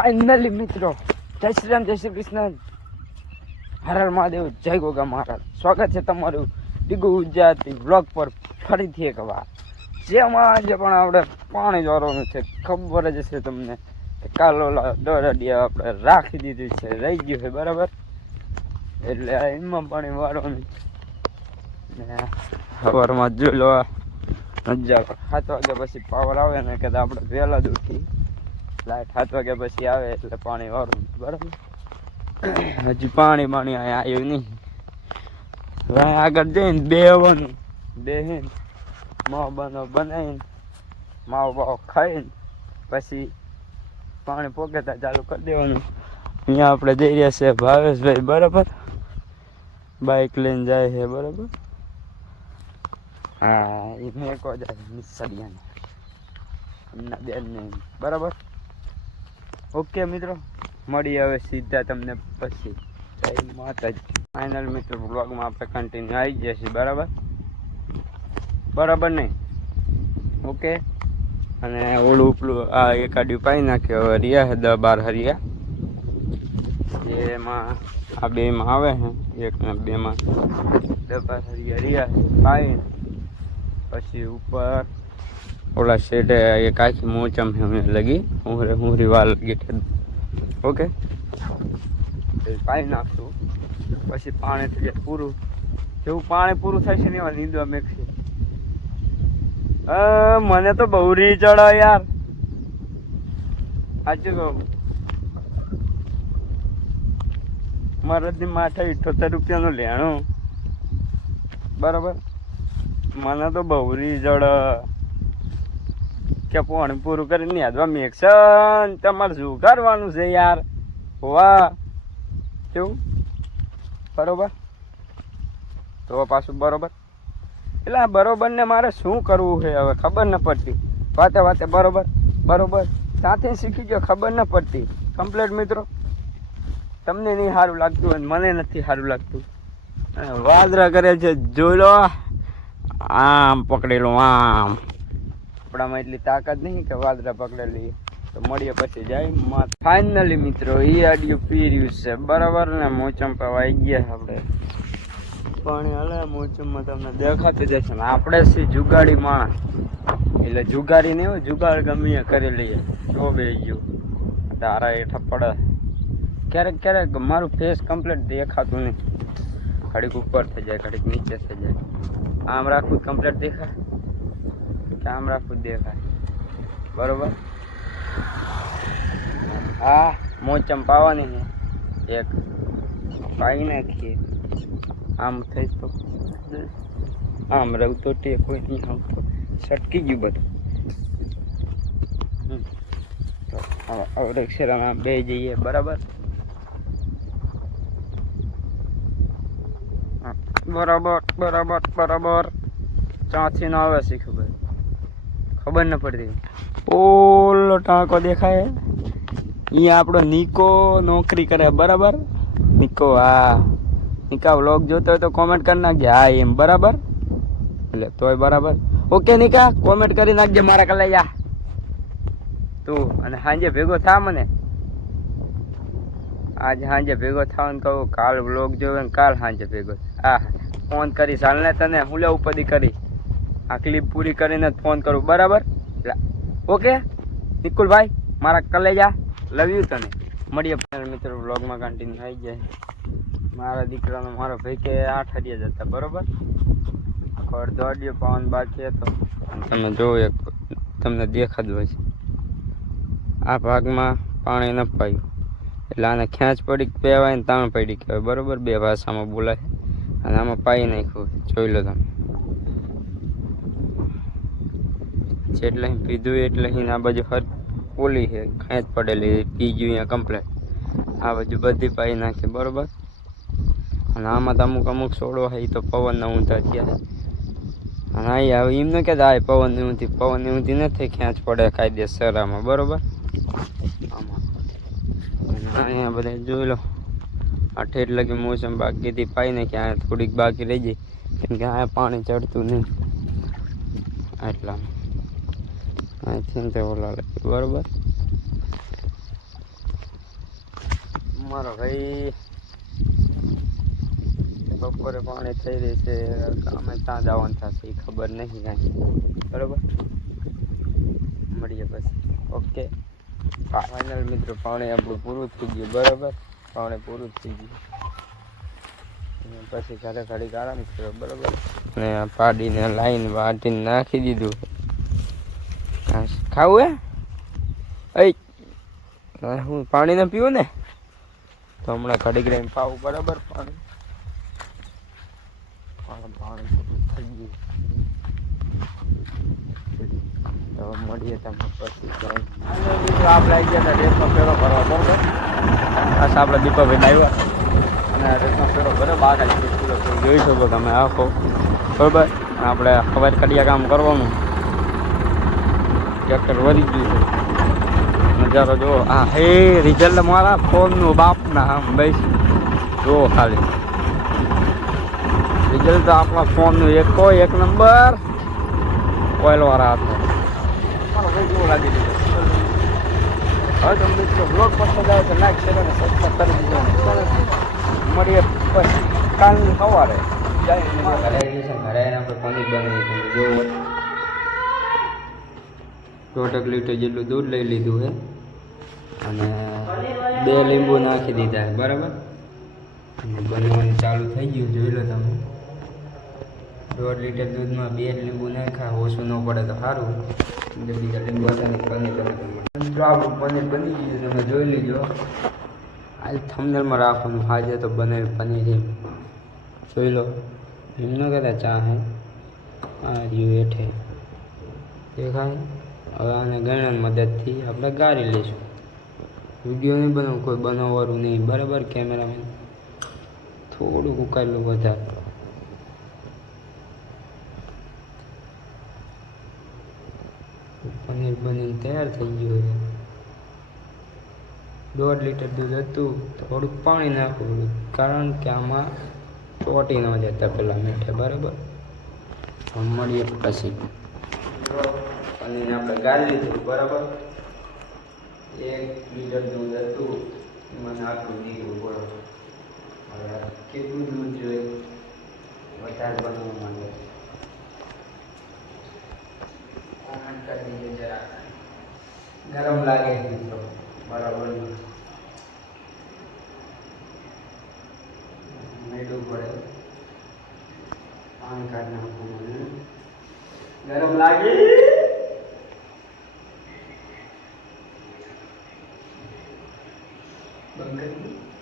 Finally મિત્રો, જય શ્રી રામ, જય શ્રી કૃષ્ણ. હર હર મહાદેવ, જય ગોગા મહારાજ. સ્વાગત છે તમારું ડીગુ ગુજરાતી બ્લોગ પર ફરીથી એક વાર. જેમાં આજે પણ આપણે પાણી વાળવાનું છે, ખબર જ છે તમને કાલો કાલ ઓલા દોરડિયા આપણે રાખી દીધું છે, રહી ગયું છે, બરાબર? એટલે એમાં પાણી વાળવાનું ને સવારમાં જોઈ લો મજા સાત વાગ્યા પછી પાવર આવે ને, કદાચ આપણે વહેલા ઉઠી લાઈટ સાત વાગ્યા પછી આવે એટલે પાણી વાળું બરાબર? હજી પાણી પાણી અહીંયા આવ્યું નહીં. આગળ જઈને બેહવાનું. બેહીને માવો બનો બનાવીને માવો બાવો ખાઈને પછી પાણી પોકેતા ચાલુ કરી દેવાનું. અહીંયા આપણે જઈ રહ્યા છે ભાવેશભાઈ, બરાબર? બાઇક લઈને જાય છે, બરાબર? હા, એ મેં કહો જાય નિસડિયાને એમના બેનને બરાબર? ઓકે મિત્રો, મળી હવે સીધા તમને પછી. જય માતાજી. ફાઇનલ મિત્રો બ્લોગમાં આપણે કન્ટિન્યુ આવી છીએ, બરાબર? બરાબર નહીં? ઓકે? અને ઓલું ઉપલું આ એકાડ્યું પાઈ નાખ્યો, હવે છે દસ બાર હરિયા. એમાં આ બેમાં આવે છે એક ને બેમાં બાર હરિયા રિયા છે, પાઈ. પછી ઉપર ઓલા શેડે એક આખી મોચમ લગી, હુંરે હુંરી વાલ લગી ઓકે? પાઈ નાખશું. પછી પાણી થઈ જાય પૂરું. જેવું પાણી પૂરું થાય છે ને એમાં નીંદવા મેકશે. મને તો બહુ રી ચડો યાર. સાચું કહું. મારાથી માથે ઇઠોતેર રૂપિયાનું લેણું. બરાબર? મને તો બહુ રી ચડે કે પાણી પૂરું કરીને યાદવા મેકશન તમારે શું કરવાનું છે યાર. વાહ કેવું? બરોબર? તો પાછું બરોબર. એટલે આ બરોબર ને મારે શું કરવું છે હવે ખબર ન પડતી. વાતે વાતે બરોબર બરોબર. સાથે શીખી ગયો, ખબર ન પડતી. કમ્પ્લેટ મિત્રો. તમને નહીં સારું લાગતું અને મને નથી સારું લાગતું. વાદરા કરે છે, જોઈ લો. આમ પકડેલું, આમ. આપણામાં એટલી તાકાત નહીં કે વાદરા પકડેલી. તો મળીએ પછી જાય. ફાઇનલી મિત્રો, એ આડિયું પી રહ્યું છે. બરાબર ને? મોચમ વાઈ ગયા આપણે. પાણી હલે, મોચમમાં તમને દેખાતું જશે ને. આપણે છે જુગાડી માણસ. એટલે જુગારી નહીં હોય જુગાડ ગમે એ કરી લઈએ. જો બે ગયું તારા હેઠા પડે. ક્યારેક ક્યારેક મારું ફેસ કમ્પ્લીટ દેખાતું નહીં. ઘડીક ઉપર થઈ જાય, ઘડીક નીચે થઈ જાય. આમ રાખવું કમ્પ્લીટ દેખાય. કે આમ રાખવું જ દેખાય બરોબર હા મોચમ પાવાની છે એક પાઈ નાખીએ આમ થઈ તો આમ રહું તો તે કોઈ નહીં આમ તો સટકી ગયું બધું હમ. તો હવે અવરક્ષરામાં બે જઈએ બરાબર હા, બરાબર બરાબર બરાબર ચાથી ના આવે છે ખબર ખબર ન પડતી. ઓલો ટાંકો દેખાય. અહીંયા આપણો નિકો નોકરી કરે, બરાબર? નિકો, હા. નિકા વ્લોગ જોતો હોય તો કોમેન્ટ કરી નાખજે. હા, એમ, બરાબર? એટલે તોય બરાબર. ઓકે નિકા કોમેન્ટ કરી નાખજે મારા કલાયા. તું, અને સાંજે ભેગો થા મને. આજે સાંજે ભેગો થવાનું કહું કાલ વ્લોગ જોવે કાલ સાંજે ભેગો હા ફોન કરી હાલને તને હું લે ઉપરથી કરી? આ ક્લિપ પૂરી કરીને જ ફોન કરું. બરાબર? ઓકે નિકુલભાઈ, મારા કલેજા લવ યુ તને. મળીએ મિત્રો વ્લોગમાં કન્ટિન્યુ આવી જાય મારા દીકરાનો, મારો ભાઈ કે આઠ હરિયા જતા બરાબર? આખો અડધો અડિયો પાવન બાકી હતો. તમે જોવો એક, તમને દેખાતું હોય છે આ ભાગમાં પાણી ન પાયું. એટલે આને ખેંચ પડી પહેવાય ને તાણ પડી કહેવાય બરાબર? બે ભાષામાં બોલાય. અને આમાં પાઈ નાખ્યું જોઈ લો તમે. જેટલે પીધું એટલે અહીં આ બાજુ હર ઓલી છે, ખેંચ પડેલી પી ગયું અહીંયા કમ્પ્લેટ આ બાજુ બધી પાઈ નાખી, બરાબર? અને આમાં તો અમુક અમુક છોડો હોય તો પવનના ઊંધા થયા અને અહીં હવે એમ ન કહેતા આ પવનની ઊંધી પવનની ઊંધી નથી, ખેંચ પડે કાયદેસર આમાં. બરોબર આમાં અહીંયા બધા જોઈ લો. આઠ એટલે લગી મોસમ બાકીથી પાઈ નાખી અહીંયા થોડીક બાકી રહી જાય કેમ કે અહીંયા પાણી ચડતું નહીં. એટલા અહીંથી તે ઓલા લખી બરાબર? મારો ભાઈ બપોરે પાણી થઈ રહી છે અમે ત્યાં જવાનું થશે એ ખબર નહીં કાંઈ. બરાબર? મળીએ પછી. ઓકે. ફાઇનલ મિત્રો, પાણી આપણું પૂરું થઈ ગયું. બરાબર? પાણી પૂરું થઈ ગયું. પછી ઘરે ઘડીક આરામ કર્યો. બરાબર? ને પાડીને લાઈન વાટીને નાખી દીધું. ખાવું હે? એ હું પાણી ન પીવું ને? તો હમણાં ઘડી રહીને પાવું બરાબર? પાણી. પાણી પાણી થઈ ગયું. તો મળીએ તમને પછી આપણે આવી ગયા રેસનો ફેરો કરવા બરાબર બસ આપણે દીપાભાઈ આવ્યા. અને રેસનો ફેરો આગળ પૂરો જોઈ શકો તમે આખો બરોબર? આપણે ખબર કડિયા કામ કરવાનું. ટ્રેક્ટર વરી ગયું છે. નજારો જો આ હે રિઝલ્ટ મારા ફોનનું બાપના આમ બસ. જો ખાલી. રિઝલ્ટ તો આપણા ફોનનું એકો એક નંબર. ઓઇલવાળા હતો હવે તમે મિત્રો બ્લોગ પસંદ આવે તો લાઈક શેર અને સબસ્ક્રાઈબ કરી દીધો મળીએ પછી. કાલની સવારે. જય ઘરે ઘરે આપણે પનીર બનાવી જો દોઢક લીટર જેટલું દૂધ લઈ લીધું છે. અને બે લીંબુ નાખી દીધા છે, બરાબર? અને બનવાનું ચાલુ થઈ ગયું, જોઈ લો તમે. દોઢ લીટર દૂધમાં બે લીંબુ નાખ્યા, ઓછું ન પડે તો સારું. બીજા લીંબુ હતા પનીર આપણું પનીર બની ગયું તમે જોઈ લીજો. આ થમનેલમાં રાખવાનું હાજર તો બને પનીર એમ. જોઈ લો કહેતા ચા હે. આ રહ્યું હેઠે. દેખાય? હવે આને ગણન મદદથી આપણે ગાળી લઈશું. વીડિયો નહીં બનાવું, કોઈ બનાવવાનું નહીં. બરાબર કેમેરામેન? થોડુંક ઉકાળલું વધારે. પનીર બનીને તૈયાર થઈ ગયું છે. દોઢ લીટર દૂધ હતું, થોડુંક પાણી નાખવું કારણ કે આમાં ચોટી ન જતા પેલા મીઠે, બરાબર? મળીએ પછી. પનીરને આપણે ગાળી લીધું બરાબર? એક લીટર દૂધ હતું એમાં નાખવું દીધું, બરાબર. હવે કેટલું દૂધ જોઈએ? વધારે બનવા માંગે. કોમેન્ટ કરી દીજો જરા. ગરમ લાગે છે મિત્રો બરાબર મેળવું પડે. પાણી કાઢી નાખવું મને. ગરમ લાગે. બંધ કરી દઉં?